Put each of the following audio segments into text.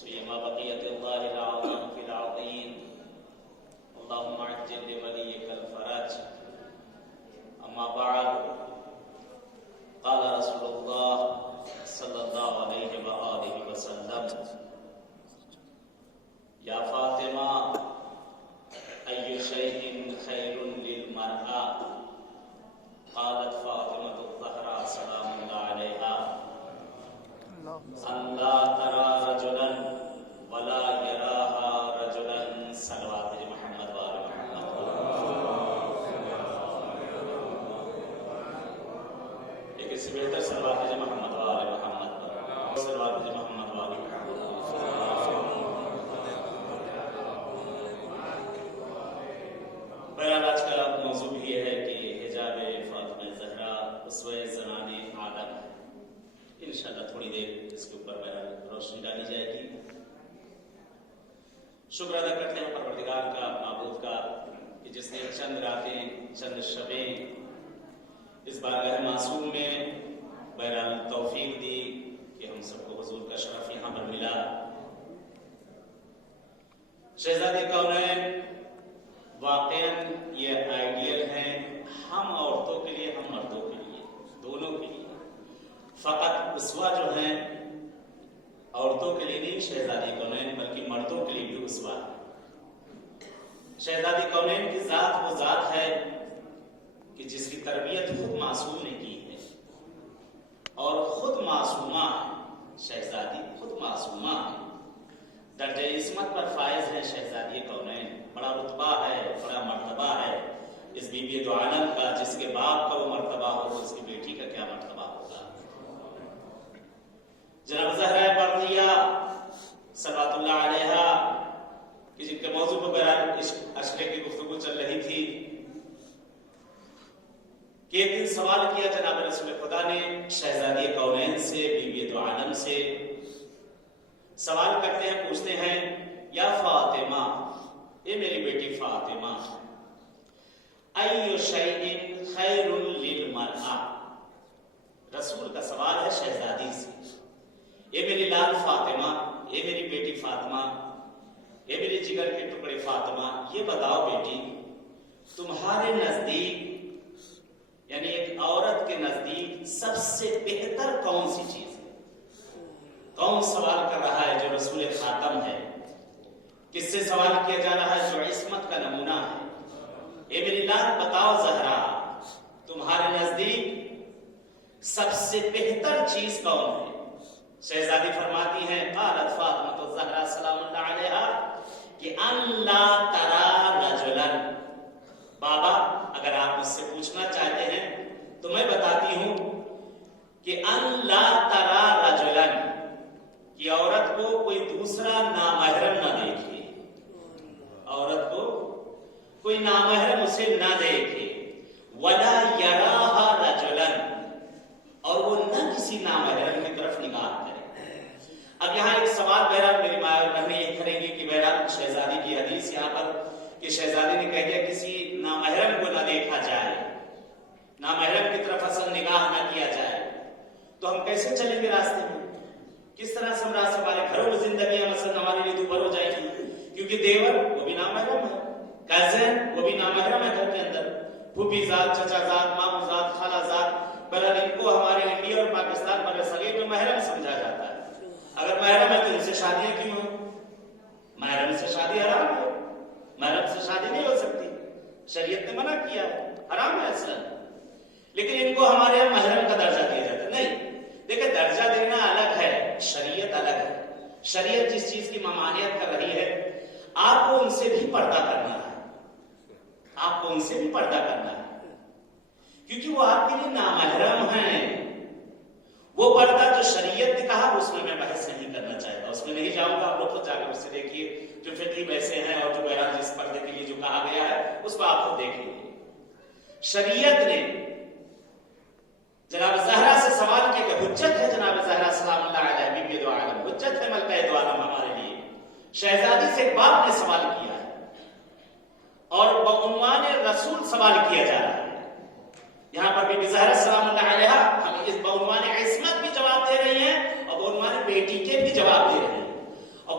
سيما بقية الله العظيم في العظيم اللهم عجل لوليك الفرج. أما بعد قال رسول الله صلى الله عليه وآله وسلم يا فاطمة أي شيء خير للمرأة؟ قالت فاطمة الزهراء سلام الله عليها أن لا ترى رجلا ولا يراها رجلا. صلوات محمد وآل محمد. ایک اس سے بہتر صلوات محمد وآل محمد. صلوات محمد وآل محمد. بہرحال آج کا موضوع بھی یہ ہے کہ حجاب فاطمہ زہرا اسوہ زنان عالم. انشاءاللہ تھوڑی دیر اس کے اوپر روشنی ڈالی جائے گی. شکر ادا کرتے ہیں پروردگار کا، معبود کا، کہ جس نے چند راتیں چند شبیں اس بارگاہ معصوم میں بہرحال توفیق دی کہ ہم سب کو حضور کا شرف یہاں پر ملا. شہزادی کونین واقعاً یہ آئیڈیل ہیں، ہم عورتوں کے لیے، ہم مردوں کے لیے، دونوں کے لیے. فقط اسوہ جو ہیں عورتوں کے لیے نہیں شہزادی کونین، بلکہ مردوں کے لیے بھی اسوہ ہے. شہزادی کونین کی ذات وہ ذات ہے کہ جس کی تربیت خود معصوم نے کی ہے اور خود معصومہ ہے. شہزادی خود معصومہ ہے، درجہ عصمت پر فائز ہے شہزادی کونین. بڑا رتبہ ہے، بڑا مرتبہ ہے اس بی بی دو عالم کا. جس کے باپ کا وہ مرتبہ ہو تو اس کی بیٹی کا کیا مرتبہ ہوگا. جناب زہرا برقیہ صلوات اللہ علیہا کہ جن کے موضوع پر بہرحال اشرے کی گفتگو چل رہی تھی کہ ایک دن سوال کیا جناب رسول خدا نے شہزادی کونین سے، بی بی دو عالم سے. سوال کرتے ہیں، پوچھتے ہیں یا فاطمہ، اے میری بیٹی فاطمہ، ایو شیء خیر للمرأة. رسول کا سوال ہے شہزادی سے. اے میری لال فاطمہ، اے میری بیٹی فاطمہ، اے میری جگر کے ٹکڑے فاطمہ، یہ بتاؤ بیٹی تمہارے نزدیک، یعنی ایک عورت کے نزدیک سب سے بہتر کون سی چیز ہے؟ کون سوال کر رہا ہے؟ جو رسول خاتم ہے. کس سے سوال کیا جا رہا ہے؟ جو عصمت کا نمونہ ہے. اے میری لال بتاؤ زہرا، تمہارے نزدیک سب سے بہتر چیز کون ہے؟ شہزادی فرماتی ہیں قالت فاطمہ الزہرا سلام اللہ علیہا کہ ان لا ترى رجلا. بابا اگر آپ مجھ سے پوچھنا چاہتے ہیں تو میں بتاتی ہوں کہ ان لا ترى رجلا، کہ عورت کو کوئی دوسرا نامحرم نہ دیکھے، عورت کو کوئی نامحرم اسے نہ دیکھے. ولا يراها رجلا، اور وہ نہ کسی نامحرم کی طرف نگاہ کرے. اب یہاں ایک سوال بہرحال میری ماں اور بہنیں یہ کریں گی کہ بہرحال شہزادی کی حدیث یہاں پر کہ شہزادی نے کہہ دیا کسی نامحرم کو نہ دیکھا جائے، نامحرم کی طرف اصل نگاہ نہ کیا جائے، تو ہم کیسے چلیں گے راستے میں؟ کس طرح سے ہم راستے، ہمارے گھروں میں زندگیاں مثلا ہمارے لیے دوبھر ہو جائے گی، کیونکہ دیور وہ بھی نامحرم ہے، کزن وہ بھی نامحرم ہے گھر کے اندر، پھوپھی ذات، چچا ذات، مامو ذات، خالہ ذات. بہرحال ان کو ہمارے انڈیا اور پاکستان پر صغیر میں محرم سمجھا جاتا ہے. اگر محرم ہے تو ان سے شادیاں کیوں ہیں؟ محرم سے شادی حرام ہے، محرم سے شادی نہیں ہو سکتی، شریعت نے منع کیا ہے، حرام ہے اصلا. لیکن ان کو ہمارے یہاں محرم کا درجہ دیا جاتا ہے. نہیں، دیکھیں درجہ دینا الگ ہے، شریعت الگ ہے. شریعت جس چیز کی ممانعت کر رہی ہے آپ کو ان سے بھی پردہ کرنا ہے، آپ کو ان سے بھی پردہ کرنا ہے، کیونکہ وہ آپ کے لیے نامحرم ہیں. وہ پردہ جو شریعت نے کہا اس میں بحث نہیں کرنا چاہتا، اس میں نہیں جاؤں گا. آپ لوگ خود جا کر اس سے دیکھیے جو فقہی بحثیں ہیں اور جو بہرحال جس پردے کے لیے جو کہا گیا ہے اس کو آپ خود دیکھ لیجیے. شریعت نے جناب زہرا سے سوال کیا کہ حجت ہے جناب زہرا سلام اللہ علیہ بی بی دو عالم، حجت ہے ملکہ دو عالم ہمارے لیے. شہزادی سے ایک باپ نے سوال کیا ہے اور بعنوان رسول سوال کیا جا رہا ہے. یہاں پر بی بی زہرا سلام اللہ علیہ ہمیں اس بعنوان عصمت بھی جواب دے رہی ہیں اور بعنوان بیٹی کے بھی جواب دے رہی ہیں. اور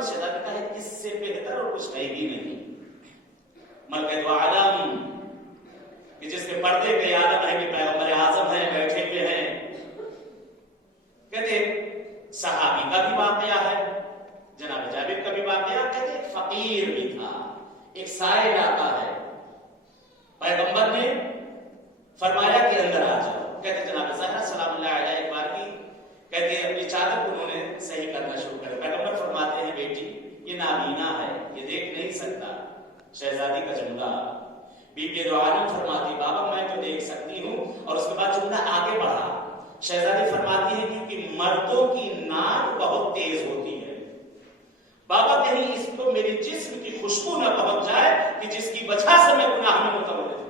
پر شہزادی کا ہے اس سے بہتر اور کچھ ہے ہی نہیں. ملکہ دو عالم کہ جس کے پردے کے عالم ہے کہ پیغمبر اعظم ہیں بیٹھے ہوئے ہیں. کہتے صحابی کا بھی واقعہ ہے, جناب جابر کا بھی واقعہ. کہتے ایک فقیر بھی تھا, ایک سائے علاقہ ہے, پیغمبر نے فرمایا کہ اندر آ جاؤ. کہتے جناب زہرا سلام اللہ علیہ ایک بار کی کہتے ہیں اپنی چادر کو انہوں نے صحیح کرنا شروع کر. پیغمبر فرماتے ہیں بیٹی یہ نابینا ہے, یہ دیکھ نہیں سکتا. شہزادی کا جملہ. بی بی دو عالم فرماتی بابا میں تو دیکھ سکتی ہوں. اور اس کے بعد جملہ آگے بڑھا. شہزادی فرماتی ہے کیونکہ مردوں کی ناک بہت تیز ہوتی ہے بابا, کہیں اس کو میرے جسم کی خوشبو نہ پہنچ جائے کہ جس کی وجہ سے میں گناہ میں متوجہ ہو جاؤں,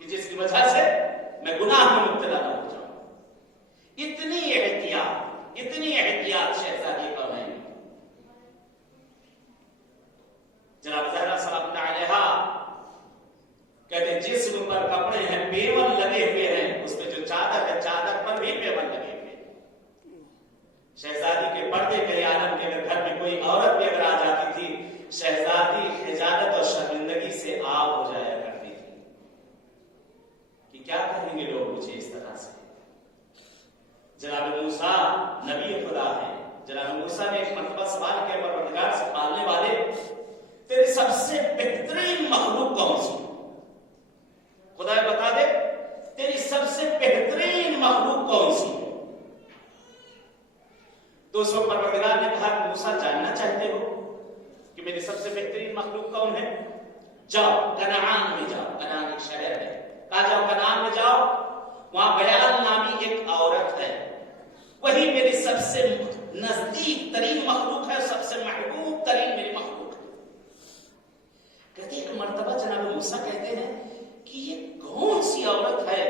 کہ جس کی وجہ سے میں گناہ میں مبتلا نہ ہو جاؤں. اتنی احتیاط شہزادی کا نہیں. جناب زہرا سلام اللہ علیہا کہتے جسم پر کپڑے ہیں پیون لگے ہوئے ہیں, اس میں جو چادر ہے چادر پر بھی پیون لگے ہوئے ہیں. شہزادی کے پردے کے عالم کے اگر گھر میں کوئی عورت بھی اگر آ جاتی تھی, شہزادی خجالت اور شرمندگی سے آگ ہو جایا کرتی تھی کہ کیا کہیں گے لوگ مجھے اس طرح سے. جناب موسیٰ نبی خدا ہے. جناب موسیٰ نے ایک مرتبہ سوال کیا پروردگار سے, پالنے والے تیری سب سے بہترین مخلوق کون سی؟ خدا بتا دے تیری سب سے بہترین مخلوق کون سی؟ تو اس وقت پروردگار نے کہا موسیٰ جاننا چاہتے ہو کہ میری سب سے بہترین مخلوق کون ہے؟ جاؤ کنعان میں جاؤ. کنعان ایک شہر ہے, کہا جاؤ کنعان میں جاؤ, وہاں بیال نامی ایک عورت ہے, وہی میری سب سے نزدیک ترین مخلوق ہے, سب سے محبوب ترین میری مخلوق ہے. کہتے ایک مرتبہ جناب موسیٰ کہتے ہیں کہ یہ کون سی عورت ہے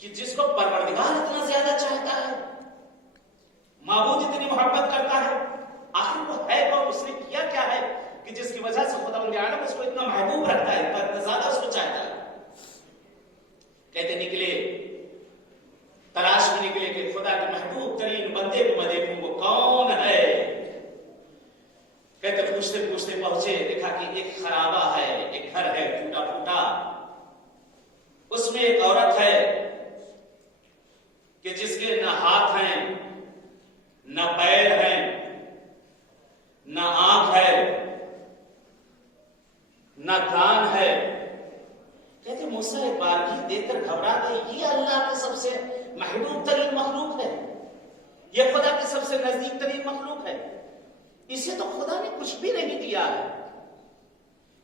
کہ جس کو پروردگار اتنا زیادہ چاہتا ہے, معبود اتنی محبت کرتا ہے, آخر وہ ہے کون, اس نے کیا کیا ہے کہ جس کی وجہ سے خدا بند عالم اس کو اتنا محبوب رکھتا ہے, اتنا زیادہ اس کو چاہتا ہے. کہتے نکلے, تلاش میں نکلے کہ خدا کے محبوب ترین بندے کو میں دیکھوں وہ کون ہے. کہتے پوچھتے پوچھتے پہنچے, دیکھا کہ ایک خرابہ ہے, ایک گھر ہے ٹوٹا پھوٹا, اس میں ایک عورت ہے کہ جس کے نہ ہاتھ ہیں نہ پیر ہیں نہ آنکھ ہے نہ کان ہے. کہتے موسیٰ ایک بار کی دیکھ کر گھبرا گئے, یہ اللہ کے سب سے محبوب ترین مخلوق ہے, یہ خدا کے سب سے نزدیک ترین مخلوق ہے, اسے تو خدا نے کچھ بھی نہیں دیا ہے.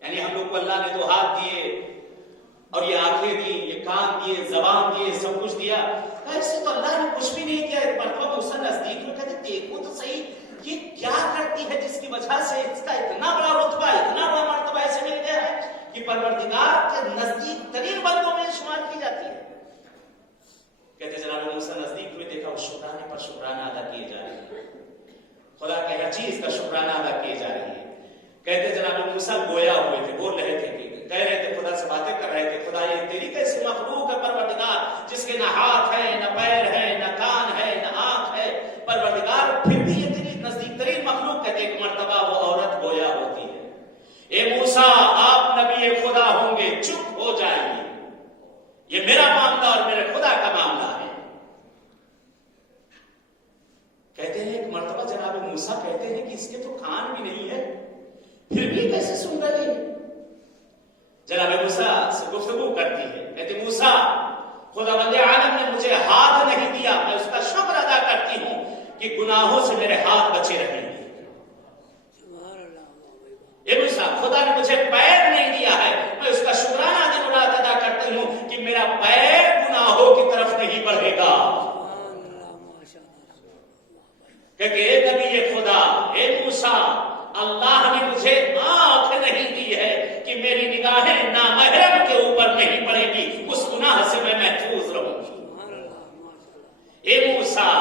یعنی ہم لوگ کو اللہ نے 2 ہاتھ دیے اور یہ آنکھیں دی, یہ کان دیے, زبان دیے, سب کچھ دیا, ایسے تو اللہ نے کچھ بھی نہیں دیا. ایک مرتبہ موسیٰ نزدیک میں کہتے دیکھو تو صحیح یہ کیا کرتی ہے جس کی وجہ سے اس کا اتنا بڑا رتبہ, اتنا بڑا مرتبہ ایسے مل گیا ہے کہ پروردگار کے نزدیک ترین بندوں میں شمار کی جاتی ہے. کہتے جناب موسیٰ نزدیک ہوئے, دیکھا اس شکرانے پر شکرانہ ادا کیے جا رہے ہیں, خدا کے ہر چیز کا شکرانہ ادا کیے جا رہی ہے. کہتے جناب موسیٰ گویا ہوئے تھے, بول رہے تھے, کہہ رہے تھے, خدا سے باتیں کر رہے تھے, خدا یہ تیری کیسی مخلوق ہے پروردگار جس کے نہ ہاتھ ہے نہ پیر ہے نہ کان ہے نہ آنکھ ہے, پروردگار پھر بھی یہ تیری نزدیک ترین مخلوق. کہتے ایک مرتبہ وہ عورت گویا ہوتی ہے, اے موسیٰ آپ نبی خدا ہوں گے, چپ ہو جائیے, یہ میرا معاملہ اور میرے خدا کا معاملہ ہے. کہتے ہیں ایک مرتبہ جناب موسیٰ کہتے ہیں کہ اس کے تو کان بھی نہیں ہے, پھر بھی کیسے سن رہے ہیں. جناب موسیٰ سے گفتگو کرتی ہے, کہتے موسیٰ خدا بند عالم نے مجھے ہاتھ نہیں دیا, میں اس کا شکر ادا کرتی ہوں کہ گناہوں سے میرے ہاتھ بچے رہے ہیں. اے موسیٰ خدا نے مجھے پیر نہیں دیا ہے, میں اس کا شکرانہ دن رات ادا کرتی ہوں کہ میرا پیر گناہوں کی طرف نہیں بڑھے گا. کہ اے نبی خدا, اے موسیٰ, اللہ نے مجھے آنکھ نہیں دی ہے کہ میری نگاہیں نامحرم کے اوپر نہیں پڑے گی, اس گناہ سے میں محفوظ رہوں. اے موسیٰ,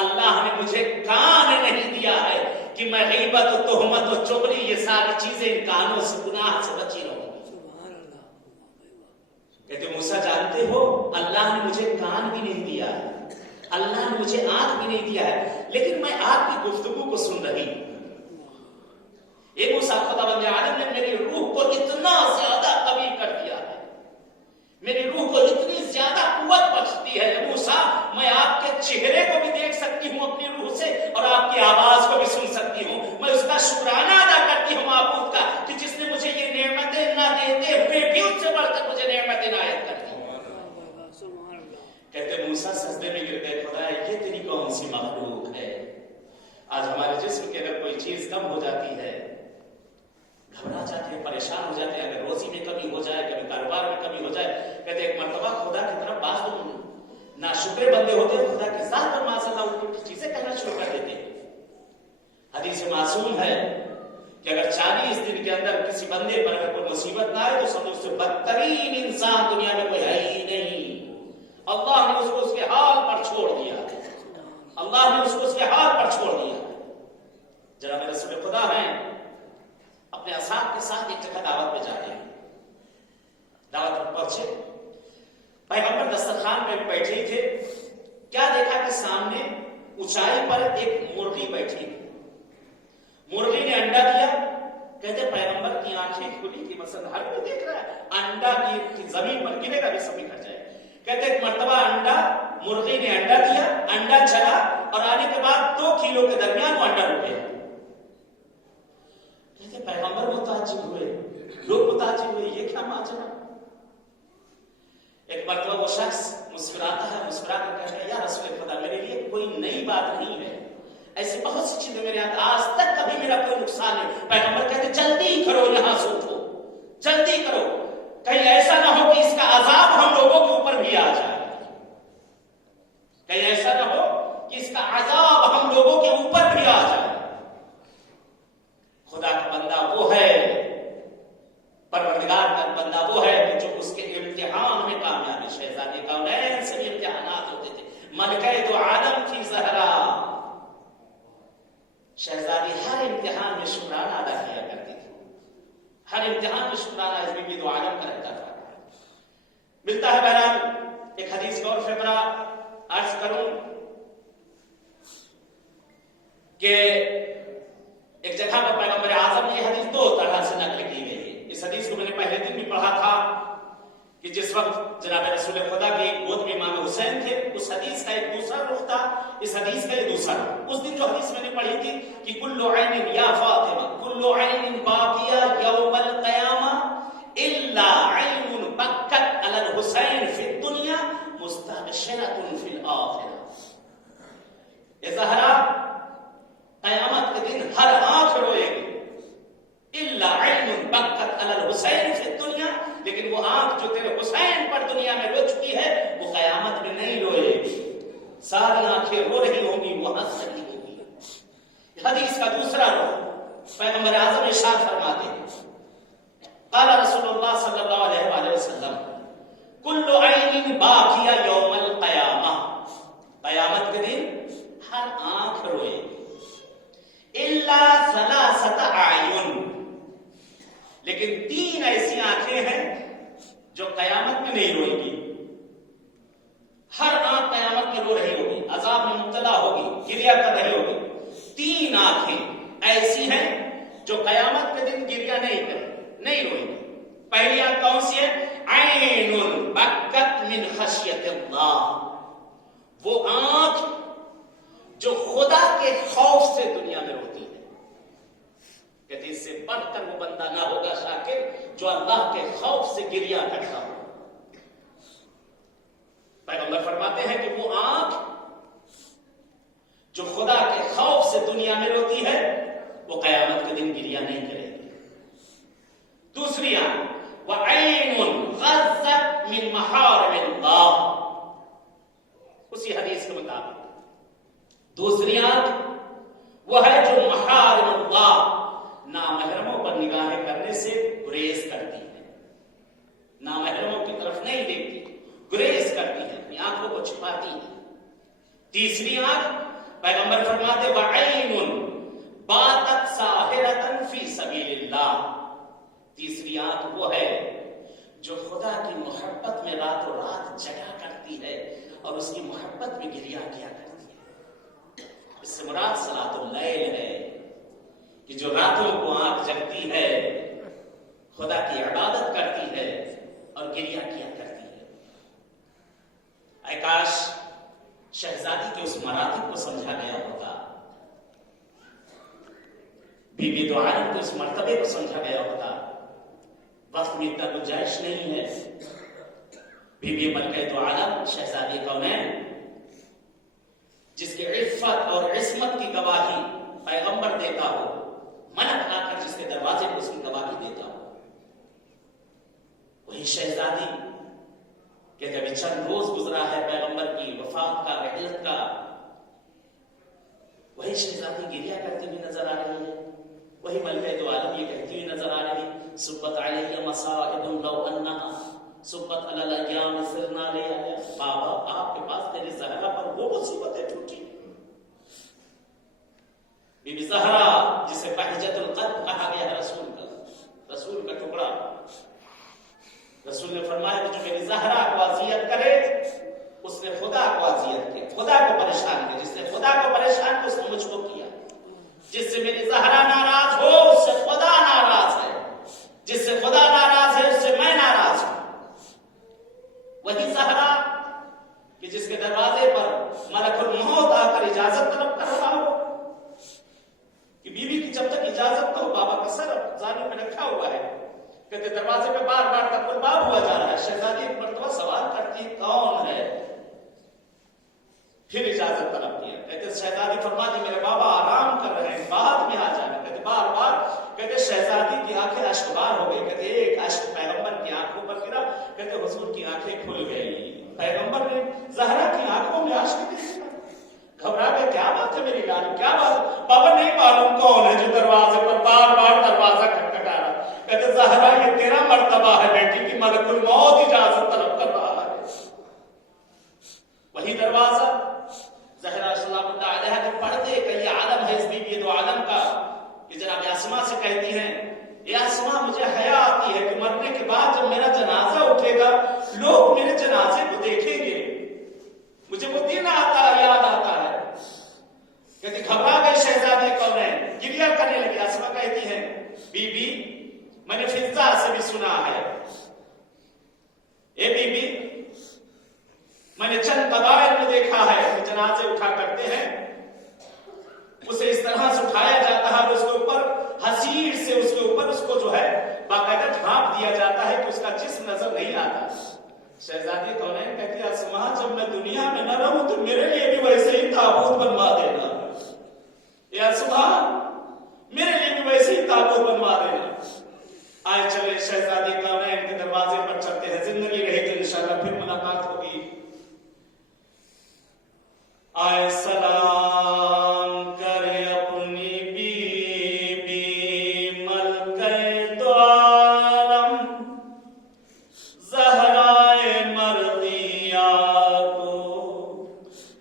اللہ نے مجھے کان نہیں دیا ہے کہ میں غیبت و تہمت و چغلی یہ ساری چیزیں ان کانوں سے گناہ سے بچی رہوں. کہتے موسیٰ جانتے ہو اللہ نے مجھے کان بھی نہیں دیا ہے, اللہ نے مجھے آنکھ بھی نہیں دیا ہے, لیکن میں آپ کی گفتگو کو سن رہی ہوں. اے موسیٰ، خداوند عالم نے میری روح کو اتنا زیادہ قوی کر دیا ہے، میری روح کو اتنی زیادہ قوت بخشتی ہے اے موسیٰ، میں آپ کے چہرے کو بھی دیکھ سکتی ہوں اپنی روح سے، اور آپ کی آواز کو بھی سن سکتی ہوں. میں اس کا شکرانہ ادا کرتی ہوں معبود کا کہ جس نے مجھے یہ نعمتیں نہ دیتے ہوئے بھی اس سے بڑھ کر مجھے نعمت عنایت کر دی. کہتے موسیٰ سجدے میں گر گئے، خدا یہ تیری کون سی مخلوق ہے؟ آج ہمارے جسم کی اگر کوئی چیز کم ہو جاتی ہے، گھبرا جاتے ہیں، پریشان ہو جاتے ہیں. اگر روزی میں کمی ہو جائے، کبھی کاروبار میں کمی ہو جائے، کہتے ایک مرتبہ خدا کی طرف بعض لوگ ناشکرے بندے ہوتے ہیں، خدا کی ذات پر معاذ اللہ الٹی چیزیں کہنا شروع کر دیتے ہیں. حدیث معصوم ہے کہ اگر 40 دن کے اندر کسی بندے پر اگر کوئی مصیبت نہ آئے تو سمجھو اس سے بدترین انسان دنیا میں کوئی ہے ہی نہیں. اللہ نے اس کو اس کے حال پر چھوڑ دیا، اللہ نے اس کو اس کے حال پر چھوڑ دیا. جناب رسول خدا ہیں، اپنے اصحاب کے ساتھ ایک جگہ دعوت پہ جا رہے ہیں. دعوت پر پہنچے، پیغمبر دسترخوان پہ بیٹھے تھے. کیا دیکھا کہ سامنے اونچائی پر ایک مرغی بیٹھی. مرغی نے انڈا دیا. کہتے پیغمبر کی آنکھیں کھلی تھی، مثلا ہر کوئی دیکھ رہا ہے، انڈا کی زمین پر گرے گا بھی سب نکل جائے. کہتے ایک مرتبہ مرغی نے انڈا دیا، انڈا چلا اور آنے کے بعد 2 کلو کے درمیان وہ انڈا رک گیا. کہتے پیغمبر متعجب ہوئے، لوگ متعجب ہوئے، یہ کیا ماجرا؟ ایک مرتبہ وہ شخص مسکراتا ہے، مسکرا کر کہتا ہے یا رسول خدا میرے لیے کوئی نئی بات نہیں ہے، ایسی بہت سی چیزیں میرے ہاتھ آج تک کبھی میرا کوئی نقصان نہیں. پیغمبر کہتے جلدی کرو، یہاں سے اٹھو، جلدی کرو، کہیں ایسا نہ ہو کہ اس کا عذاب ہم لوگوں کے اوپر بھی آ جائے، کہیں ایسا نہ ہو کہ اس کا عذاب ہم لوگوں کے اوپر بھی آ جائے. خدا کا بندہ وہ ہے، پروردگار کا بندہ وہ ہے کہ جو اس کے امتحان میں کامیاب ہے. شہزادی کونین سے بھی امتحانات ہوتے تھے. ملکہ دو عالم تھی زہرا، شہزادی ہر امتحان میں شکرانہ ادا کیا کرتی تھی، ہر امتحان میں شکرانہ اس بی دو عالم کا رہتا تھا. ملتا ہے بہرحال ایک حدیث کا اور فقرہ عرض کروں کہ ایک جگہ پر پیغمبر اعظم نے یہ حدیث 2 طرح سے نقل کی گئی ہے. اس حدیث کو میں نے پہلے دن بھی پڑھا تھا کہ جس وقت جناب رسول خدا کی گود میں امام حسین تھے، اس حدیث کا ایک دوسرا رخ تھا، اس حدیث کا ایک دوسرا رخ. اس دن جو حدیث میں نے پڑھی تھی کہ کل عین یا فاطمہ کل عین باقیہ یوم القیامہ الا عین بکت علی الحسین فی الدنیا مستبشرۃ فی الآخرہ. یہ زہرا قیامت کے دن ہر آنکھ روئے گی الا عین بکت علی الحسین فی الدنیا، لیکن وہ آنکھ جو تیرے حسین پر دنیا میں رو چکی ہے وہ قیامت میں نہیں روئے گی. ساری آنکھیں رو رہی ہوں گی، وہ ہنس رہی ہوں گی. حدیث کا دوسرا رخ پیغمبر اعظم ارشاد فرماتے ہیں قال رسول اللہ صلی اللہ علیہ وآلہ وسلم کل عین باقیہ یوم القیامہ، قیامت کے دن ہر آنکھ روئے گی الا ثلاثۃ اعین، لیکن 3 ایسی آنکھیں ہیں جو قیامت میں نہیں روئے گی. ہر آنکھ قیامت میں رو رہی ہوگی، عذاب میں مبتلا ہوگی، گریہ کر رہی ہوگی. 3 آنکھیں ایسی ہیں جو قیامت کے دن گریہ نہیں روئے گی. پہلی آنکھ کون سی ہے؟ عین بکت من خشیت اللہ، وہ آنکھ جو خدا کے خوف سے دنیا میں روتی ہے. کہتے اس سے بڑھ کر وہ بندہ نہ ہوگا شاکر جو اللہ کے خوف سے گریہ کرتا ہو. پیغمبر فرماتے ہیں کہ وہ آنکھ جو خدا کے خوف سے دنیا میں روتی ہے وہ قیامت کے دن گریہ نہیں کرے گی. دوسری آنکھ وَعَيْنٌ غَزَّتْ مِن مَحَارِمِ اللَّهِ، اسی حدیث کے مطابق دوسری آنکھ وہ ہے جو محارم اللہ، نامحرموں پر نگاہیں کرنے سے گریز کرتی ہے، نامحرموں کی طرف نہیں دیکھتی، گریز کرتی ہے، اپنی آنکھوں کو چھپاتی ہے. تیسری آنکھ پیغمبر فرماتے وَعَيْنٌ بَاتَتْ سَاهِرَةً فِي سَبِيلِ اللَّهِ، تیسری آنکھ وہ ہے جو خدا کی محبت میں رات و رات جگا کرتی ہے اور اس کی محبت میں گریہ کیا کرتی ہے. اس سے مراد صلاۃ اللیل ہے کہ جو راتوں کو آنکھ جگتی ہے، خدا کی عبادت کرتی ہے اور گریہ کیا کرتی ہے۔ اے کاش شہزادی کے اس مراتب کو سمجھا گیا ہوتا، بی بی دو عالم کے اس مرتبے کو سمجھا گیا ہوتا۔ وقت میں اتنا گنجائش نہیں ہے۔ بی بی ملکہ دو عالم شہزادی کونین، جس کے عفت اور عصمت کی گواہی پیغمبر دیتا ہو، ملک آ کر جس کے دروازے پر اس کی گواہی دیتا ہو، وہی شہزادی کہ جب چند روز گزرا ہے پیغمبر کی وفات کا، رحلت کا، وہی شہزادی گریہ کرتی ہوئی نظر آ رہی ہے۔ وہی ملکہ دو عالم یہ کہتی ہوئی نظر آ رہی، صبت علیہ مصائب لو انہا صبت علی الایام سرنا لیا۔ بابا آپ کے پاس میری زہرا پر وہ مصیبتیں ٹوٹی۔ بی بی زہرا جسے بہجت القلب کہا گیا ہے، رسول کا ٹکڑا، رسول نے فرمایا کہ جو میری زہرا کو اذیت کرے اس نے خدا کو اذیت کیا، خدا کو پریشان کیا۔ جس نے خدا کو پریشان کیا اس نے مجھ کو کیا۔ جس سے میری زہرا ناراض ہو اس سے خدا ناراض ہے، جس سے خدا ناراض ہے اس سے میں ناراض ہوں۔ وہی زہرا کہ جس کے دروازے پر ملک الموت آ کر اجازت طلب کر رہا ہو کہ بیوی کی جب تک اجازت نہ ہو، بابا کا سر زانوں میں رکھا ہوا ہے، کہتے دروازے پہ بار بار تک باب ہوا جا رہا ہے۔ شہزادی ایک مرتبہ سوال کرتی کون ہے، پھر اجازت طلب کیا۔ کہتے شہزادی فرماتی میرے بابا آرام کر رہے ہیں، بعد میں آ جانا۔ کہتے بار بار، کہتے شہزادی کی آنکھیں اشکبار ہو گئی۔ کہتے ایک اشک پیغمبر کی آنکھوں پر گرا، کہتے حضور کی آنکھیں کھل گئی۔ پیغمبر نے زہرا کی آنکھوں میں اشک دیکھا، گھبرا گئے، کیا بات ہے میری لال، کیا بات؟ بابا نہیں معلوم کون ہے جو دروازے پر بار بار دروازہ کھٹکھٹا رہا۔ کہتے زہرا یہ تیرا مرتبہ ہے بیٹی کی، ملک الموت اجازت طلب کر رہا ہے۔ وہی دروازہ زہرا سلام اللہ علیہ کے پردے کا یہ عالم ہے اس بی بی دو عالم کا، کہ جناب اسماء سے کہتی ہیں اے اسماء مجھے حیا آتی ہے کہ مرنے کے بعد جب میرا جنازہ اٹھے گا لوگ میرے جنازے کو دیکھیں گے، مجھے وہ دن آتا ہے، یاد آتا ہے۔ کہتی گھبرا گئی شہزادی کونین، گریہ کرنے لگی۔ اسماء کہتی ہیں بی بی میں نے فضا سے بھی سنا ہے، اے بی بی میں نے چند قبائل میں دیکھا ہے کہ جنازے اٹھا کرتے ہیں، اسے اس طرح سے اٹھایا جاتا ہے اور اس کے اوپر حسیر سے اس کے اوپر اس کو جو ہے باقاعدہ ڈھانپ دیا جاتا ہے کہ اس کا جسم نظر نہیں آتا۔ شہزادی کونین کہتی ہے اسماء جب میں دنیا میں نہ رہوں تو میرے لیے بھی ویسے ہی تابوت بنوا دینا، اے اسماء میرے لیے بھی ویسے ہی تابوت بنوا دینا۔ آئے چلے شہزادی کونین کے دروازے پر چلتے ہیں، زندگی رہے گی انشاءاللہ پھر ملاقات ہوگی۔ آئے سلام کرے اپنی بی بی ملکہ دو عالم زہرائے مردیہ کو،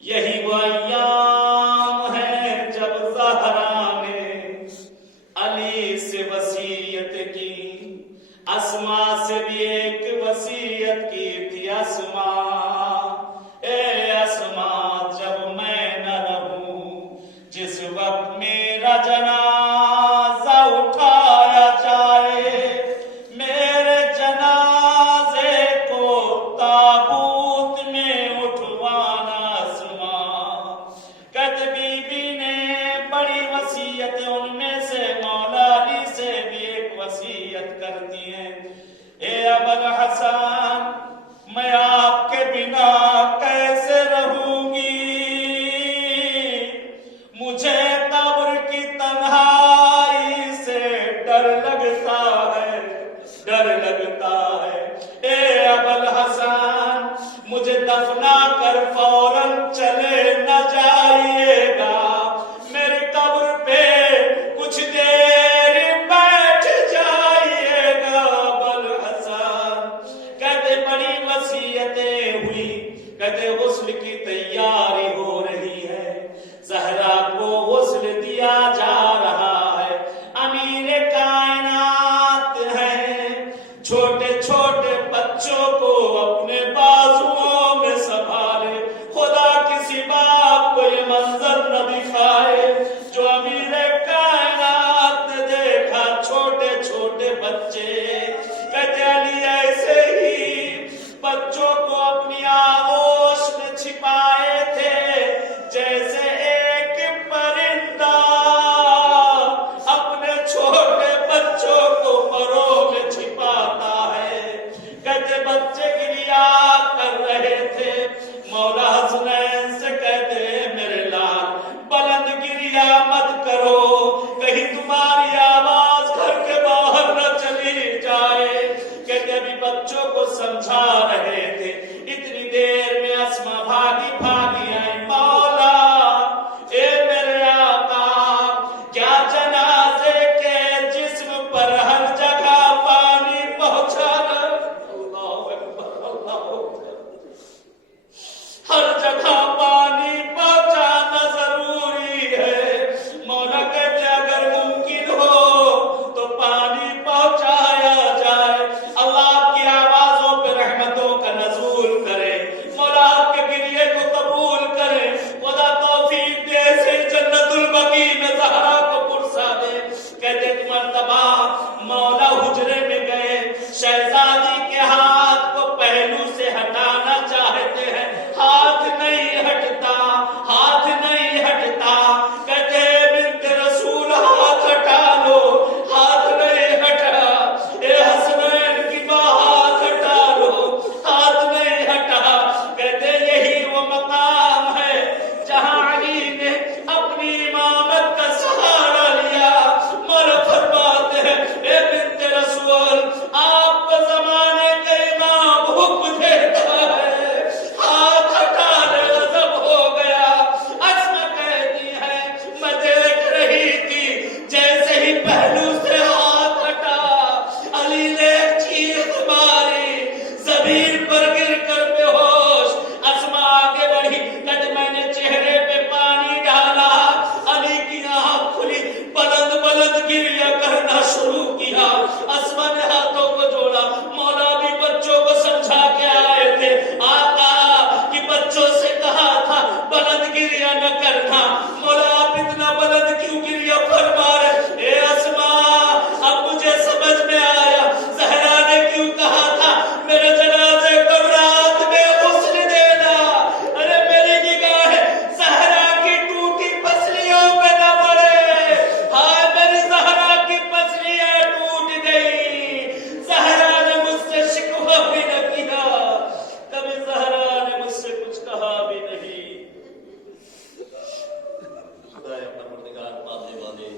یہی وہ ایام ہے جب زہرا نے علی سے وصیت کی، اسماء سے بھی ایک وصیت کی تھی۔ اسماء اے اسماء جب میں نہ رہوں، جس وقت میرا جنازہ اٹھایا جائے، میرے جنازے کو تابوت میں اٹھوانا۔ اسماء کہتے بی بی نے بڑی وصیتیں، ان میں سے مولا علی سے بھی ایک وصیت کر دی ہے، اے ابوالحسن میں آپ کے بنا کیسے رہوں گی، مجھے قبر کی تنہائی سے ڈر لگتا ہے، ڈر لگتا ہے۔ اے ابوالحسن مجھے دفنا کر فوراً چلے نہ جائیے گا، میری قبر پہ کچھ دیر بیٹھ جائیے گا۔ ابوالحسن کہتے بڑی وصیت بچوں کو اپنی آغوش میں چھپائے تھے جیسے ایک پرندہ اپنے چھوٹے بچوں کو پروں میں چھپاتا ہے. کہتے بچے گریا کر رہے تھے. مولا حسنین سے کہتے میرے لال بلند گریا مت کرو, کہیں تمہاری آواز گھر کے باہر نہ چلی جائے. کہتے ابھی بچوں کو سمجھا رہے تھے, اتنی دیر میں اسما بھاگی بھاگی آئی. مولا اے میرے آقا, کیا جنازے کے جسم پر ہر جگہ پانی پہنچانا, اللہ اکبر اللہ اکبر, ہر جگہ پانی پہنچانا ضروری ہے. مولا کہتے اگر ممکن ہو تو پانی پہنچایا جائے. اللہ آپ کی آوازوں پہ رحمتوں کا نزول کرے, مولا آپ کے گریے کو قبول کرے, خدا توفیق دے سے جنت البقیع میں زہرا کو پرسا دے. کہتے مرتبہ مولا حجرے میں گئے, شہزادی کے ہاتھ کو پہلو سے ہٹانا چاہتے ہیں, ہاتھ نہیں ہٹتا, ہاتھ نہیں ہٹتا. کہتے بنت رسول ہاتھ ہٹا لو, ہاتھ نہیں ہٹا. اے حسنین کی باں ہاتھ ہٹا لو, ہاتھ نہیں ہٹا. کہتے یہی وہ مقام ہے جہاں علی نے اپنی امامت کا سہارا لیا. مولا فرماتے ہیں اے بنت رسول, آپ کو زمانے کا امام حکم دیتا ہے, ہاتھ ہٹانے غضب ہو گیا. اسما کہتی ہے میں دیکھ رہی تھی جیسے ہی پہلو سے ہاتھ ہٹا, علی نے ایک چیخ ماری, زمین پر گر کر بے ہوش. اسما آگے بڑھی, کہتے میں نے چہرے پہ پانی ڈالا, علی کی آنکھ کھلی, بلند بلند گریہ کرنا شروع کیا. اسما نے ہاتھوں کو جوڑا. مولا بھی بچوں کو سمجھا کے آئے تھے, آقا کہ بچوں سے کہا تھا بلند گریہ نہ کرنا, مولا آپ اتنا بلند کیوں گریہ فرما رہے. اے اسما اب مجھے سمجھ میں آیا, زہرا نے کیوں کہا تھا میرے جنازے کو رات میں غسل دینا. ارے میری نگاہیں زہرا کی ٹوٹی پسلیوں پہ نہ پڑے. ہائے میری زہرا کی پسلیاں ٹوٹ گئی. زہرا نے مجھ سے شکوہ بھی نہ کیا, کبھی زہرا نے مجھ سے کچھ کہا بھی نہیں. خدایا پروردگار پانے والے,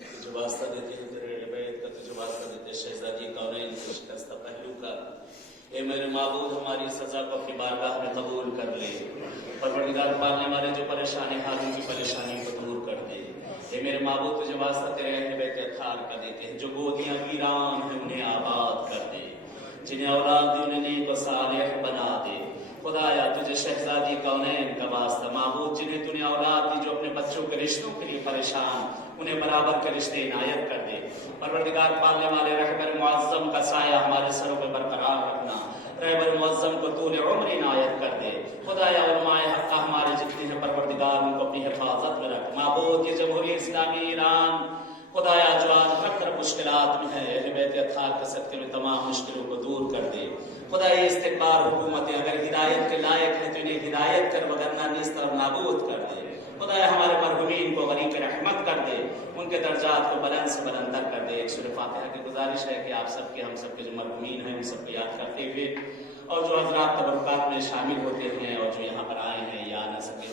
تجھے واسطہ دیتے ہیں تیرے اہل بیت کا, تجھے واسطہ دیتے ہیں شہزادی کونین کے شکستہ پہلو کا. اے میرے معبود ہماری سزا کو اپنی بارگاہ میں قبول کر لے. پروردگار پالنے والے جو پریشانی حالوں کی پریشانی کو دور کر دے. اے میرے معبود تجھے واسطہ تیرے اہل بیت اطہار کا دیتے ہیں, جو گودیاں ویران ہیں انہیں آباد کر دے, جنہیں اولاد دی انہیں نیک و صالح بنا دے. خدایا تجھے شہزادی کونین کا واسطہ معبود, جنہیں تو نے اولاد دی جو اپنے بچوں کے رشتوں کے لیے پریشان, انہیں برابر کے رشتے عنایت کر دے. پروردگار پالنے والے رہبر معظم کا سایہ ہمارے سروں پہ برقرار رکھنا, رہبر معظم کو طول عمر عنایت کر دے. خدایا علماء حق ہمارے جتنے ہیں پروردگار ان کو اپنی حفاظت میں رکھ. معبود یہ جمہوری اسلامی ایران خدایا جو آج ہر طرف مشکلات میں ہے, اہل بیت اطہار کے صدقے میں تمام مشکلوں کو دور کر دے. خدا یہ استقبال حکومتیں اگر ہدایت کے لائق ہیں تو انہیں ہدایت کر, وگرنہ نیز طرف نابود کر دے. خدا ہمارے مرحومین کو غریق رحمت کر دے, ان کے درجات کو بلند سے بلندر کر دے. ایک سورہ فاتحہ کی گزارش ہے کہ آپ سب کے ہم سب کے جو مرحومین ہیں ان سب کو یاد کرتے ہوئے, اور جو حضرات تبرکات میں شامل ہوتے ہیں اور جو یہاں پر آئے ہیں یا نہ سکے